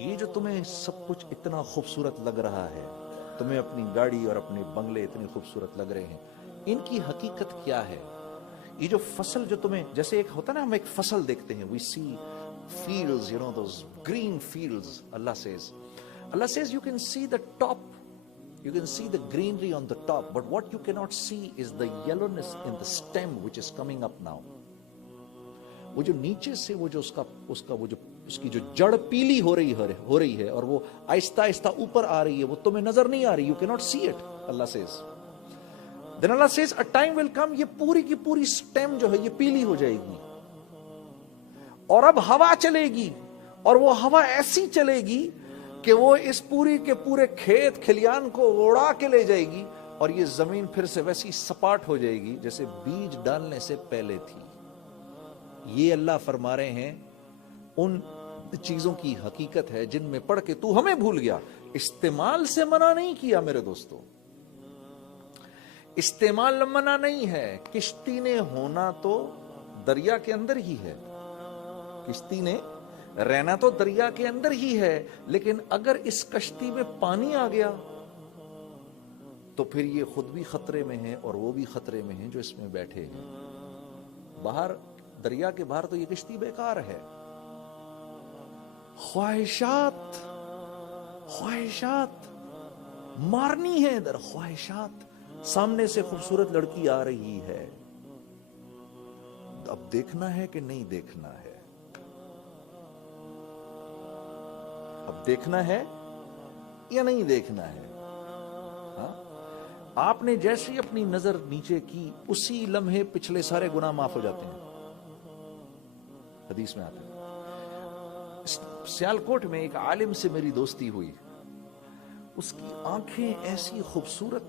ये जो तुम्हें सब कुछ इतना खूबसूरत लग रहा है, तुम्हें अपनी गाड़ी और अपने बंगले इतने खूबसूरत लग रहे हैं, इनकी हकीकत क्या है? ये जो फसल जो तुम्हें, जैसे एक होता है ना, हम एक फसल देखते हैं, we see fields, those green fields. Allah says you can see the top, you can see the greenery on the top, but what you cannot see is the yellowness in the stem which is coming up now. वो जो नीचे से वो जो उसका वो जो उसकी जो जड़ पीली हो रही है और वो आहिस्ता आहिस्ता ऊपर आ रही है, वो तुम्हें नजर नहीं आ रही, you cannot see it. Allah says. Then Allah says a time will come, ये पूरी की पूरी stem जो है ये पीली हो जाएगी और अब हवा चलेगी, और वो हवा ऐसी चलेगी कि वो इस पूरी के पूरे खेत खलियान को उड़ा के ले जाएगी, और ये जमीन फिर से वैसी सपाट हो जाएगी जैसे बीज डालने से पहले थी। ये अल्लाह फरमा रहे हैं, उन चीजों की हकीकत है जिनमें पढ़ के तू हमें भूल गया। इस्तेमाल से मना नहीं किया मेरे दोस्तों, इस्तेमाल मना नहीं है। किश्ती ने होना तो दरिया के अंदर ही है, किश्ती ने रहना तो दरिया के अंदर ही है, लेकिन अगर इस कश्ती में पानी आ गया तो फिर ये खुद भी खतरे में है और वो भी खतरे में है जो इसमें बैठे हैं। बाहर दरिया के बाहर तो ये किश्ती बेकार है। ख्वाहिशात मारनी है इधर, ख्वाहिशात। सामने से खूबसूरत लड़की आ रही है, अब देखना है कि नहीं देखना है, अब देखना है या नहीं देखना है। हाँ? आपने जैसे अपनी नजर नीचे की, उसी लम्हे पिछले सारे गुनाह माफ हो जाते हैं। हदीस में आता है। सियालकोट में एक आलिम से मेरी दोस्ती हुई, उसकी आंखें ऐसी खूबसूरत,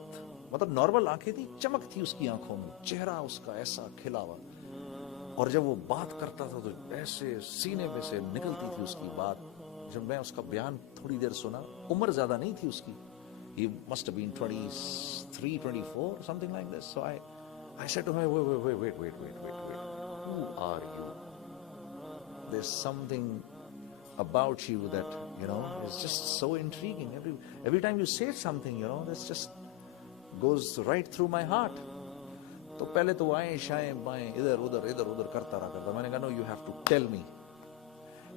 मतलब नॉर्मल आंखें थी, चमक थी उसकी आंखों में, चेहरा उसका ऐसा खिला हुआ, और जब वो बात करता था तो ऐसे सीने में से निकलती थी उसकी बात। जब मैं उसका बयान थोड़ी देर सुना, उम्र ज्यादा नहीं थी उसकी, he must have been 23, 24, something like this. So I said to her, wait, who are you? There's something about you that, is just so intriguing. Every time you say something, this just goes right through my heart. तो पहले तो आए शाएं बाएं इधर उधर करता रहा। मैंने कहा, no, you have to tell me.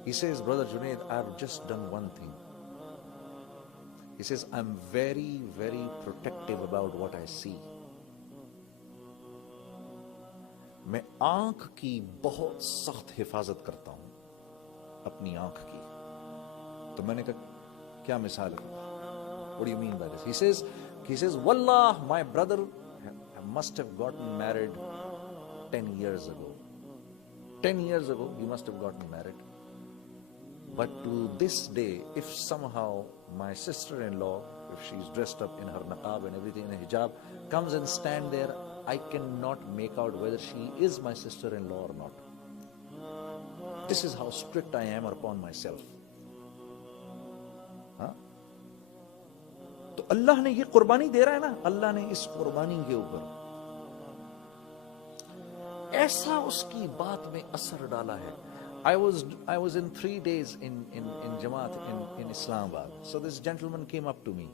He says, Brother Junaid, I've just done one thing. He says, I'm very, very protective about what I see. मैं आंख की बहुत सख्त हिफाजत करता हूं, अपनी आंख की। तो मैंने कहा, क्या मिसाल है? What do you mean by this? He says, Wallah, my brother must have gotten married 10 years ago. 10 years ago, he must have gotten married. But to this day, if somehow my sister-in-law, if she's dressed up in her niqab and everything, in a hijab, comes and stand there, I cannot make out whether she is my sister-in-law or not. This is how strict I am upon myself. हाँ? तो अल्लाह ने ये कुर्बानी दे रहा है ना, अल्लाह ने इस कुर्बानी के ऊपर ऐसा उसकी बात में असर डाला है। I was in 3 days in Jamaat in Islamabad. So this gentleman came up to me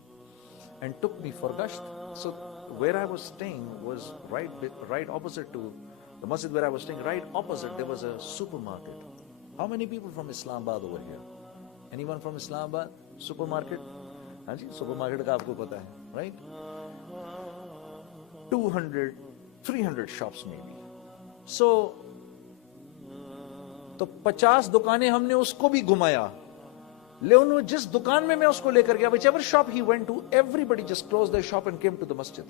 and took me for gasht. So where I was staying was right opposite to the masjid where I was staying. Right opposite there was a supermarket. How many people from Islamabad over here? Anyone from Islamabad? Supermarket? हाँ जी, supermarket का आपको पता है, right? 200, 300 shops maybe. So तो 50 दुकानें हमने उसको भी घुमाया, लेकिन जिस दुकान में मैं उसको लेकर गया, whichever shop he went to, everybody just closed their shop and came to the masjid.